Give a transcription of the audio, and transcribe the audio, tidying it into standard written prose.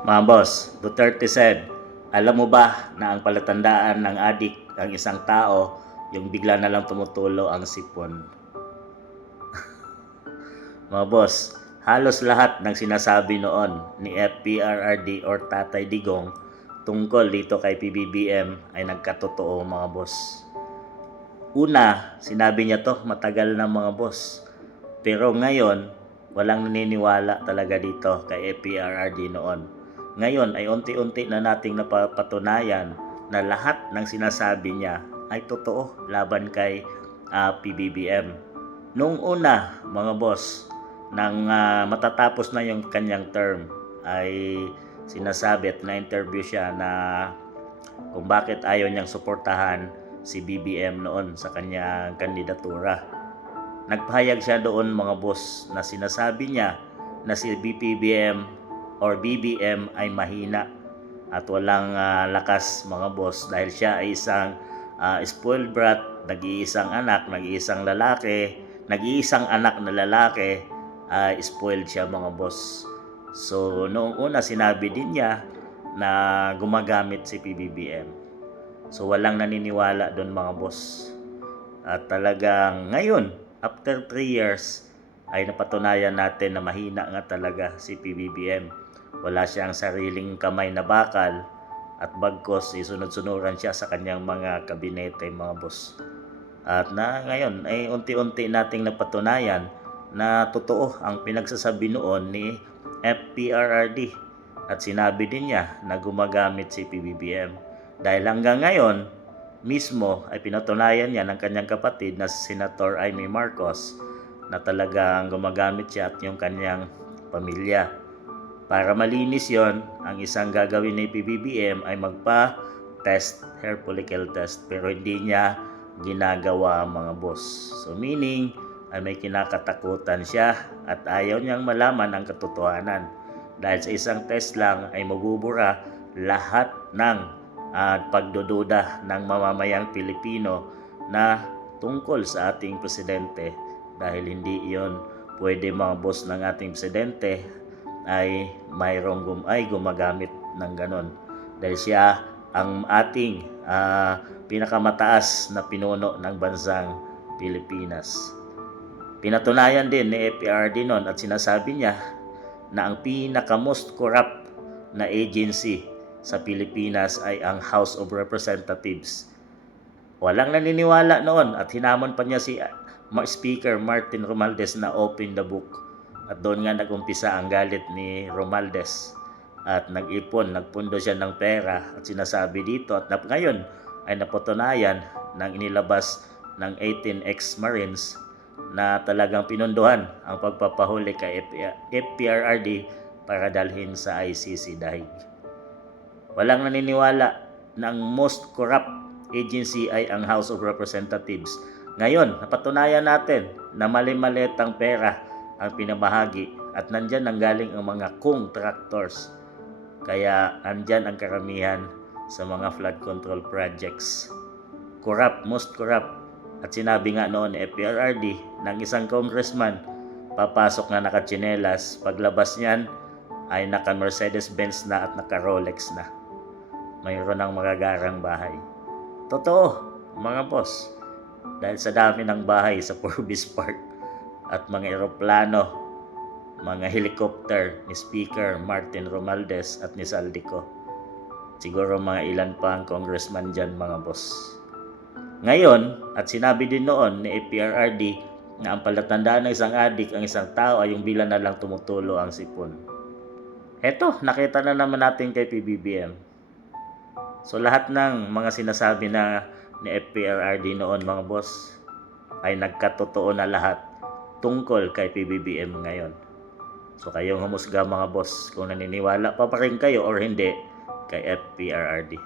Mga boss, Duterte said, alam mo ba na ang palatandaan ng adik ang isang tao, yung bigla na lang tumutulo ang sipon? Mga boss, halos lahat ng sinasabi noon ni FPRRD or Tatay Digong tungkol dito kay PBBM ay nagkatotoo mga boss. Una, sinabi niya to matagal na mga boss. Pero ngayon, walang naniniwala talaga dito kay FPRRD noon. Ngayon ay unti-unti na nating napapatunayan na lahat ng sinasabi niya ay totoo laban kay PBBM. Noong una, mga boss, nang matatapos na yung kanyang term, ay sinasabi at na-interview siya na kung bakit ayaw niyang suportahan si BBM noon sa kanyang kandidatura. Nagpahayag siya doon mga boss na sinasabi niya na si BBM or BBM ay mahina at walang lakas mga boss dahil siya ay isang spoiled brat, nag-iisang anak, nag-iisang anak na lalaki, spoiled siya mga boss. So noong una sinabi din niya na gumagamit si PBBM. So walang naniniwala doon mga boss. At talagang ngayon, after 3 years, ay napatunayan natin na mahina nga talaga si PBBM. Wala siyang sariling kamay na bakal at bagkos isunod-sunuran siya sa kanyang mga kabinete mga boss. At na ngayon ay unti-unti nating napatunayan na totoo ang pinagsasabi noon ni FPRRD at sinabi din niya na gumagamit si PBBM. Dahil hanggang ngayon mismo ay pinatunayan niya ng kanyang kapatid na si Senator Amy Marcos na talagang gumagamit siya at yung kanyang pamilya. Para malinis yon, ang isang gagawin ni PBBM ay magpa-test, hair follicle test, pero hindi niya ginagawa mga boss. So meaning ay may kinakatakutan siya at ayaw niyang malaman ang katotohanan. Dahil sa isang test lang ay mabubura lahat ng pagdududa ng mamamayang Pilipino na tungkol sa ating presidente, dahil hindi iyon pwede mga boss ng ating presidente ay mayroong gumagamit ng ganon, dahil siya ang ating pinakamataas na pinuno ng bansang Pilipinas. Pinatunayan din ni FPRRD noon at sinasabi niya na ang pinaka-most corrupt na agency sa Pilipinas ay ang House of Representatives. Walang naniniwala noon at hinamon pa niya si Speaker Martin Romualdez na open the book. At doon nga nag-umpisa ang galit ni Romualdez at nagpundo siya ng pera at sinasabi dito at ngayon ay napatunayan ng inilabas ng 18 ex-Marines na talagang pinunduhan ang pagpapahuli kay FPRRD para dalhin sa ICC dahig. Walang naniniwala na ang most corrupt agency ay ang House of Representatives. Ngayon, napatunayan natin na mali-malitang pera ang pinamahagi at nandyan ang galing ang mga contractors. Kaya andyan ang karamihan sa mga flood control projects. Corrupt, most corrupt. At sinabi nga noon ni FPRRD ng isang congressman, papasok na nakatsinelas, paglabas niyan ay naka Mercedes-Benz na at naka Rolex na. Mayroon ng magagarang bahay. Totoo, mga boss. Dahil sa dami ng bahay sa Forbes Park at mga eroplano, mga helicopter ni Speaker Martin Romualdez at ni Saldico. Siguro mga ilan pa ang congressman dyan mga boss. Ngayon, at sinabi din noon ni FPRRD na ang palatandaan ng isang adik ang isang tao ay yung bila na lang tumutulo ang sipon. Eto, nakita na naman natin kay PBBM. So lahat ng mga sinasabi na ni FPRRD noon mga boss ay nagkatotoo na lahat tungkol kay PBBM ngayon. So kayong humusga mga boss kung naniniwala pa rin kayo or hindi kay FPRRD.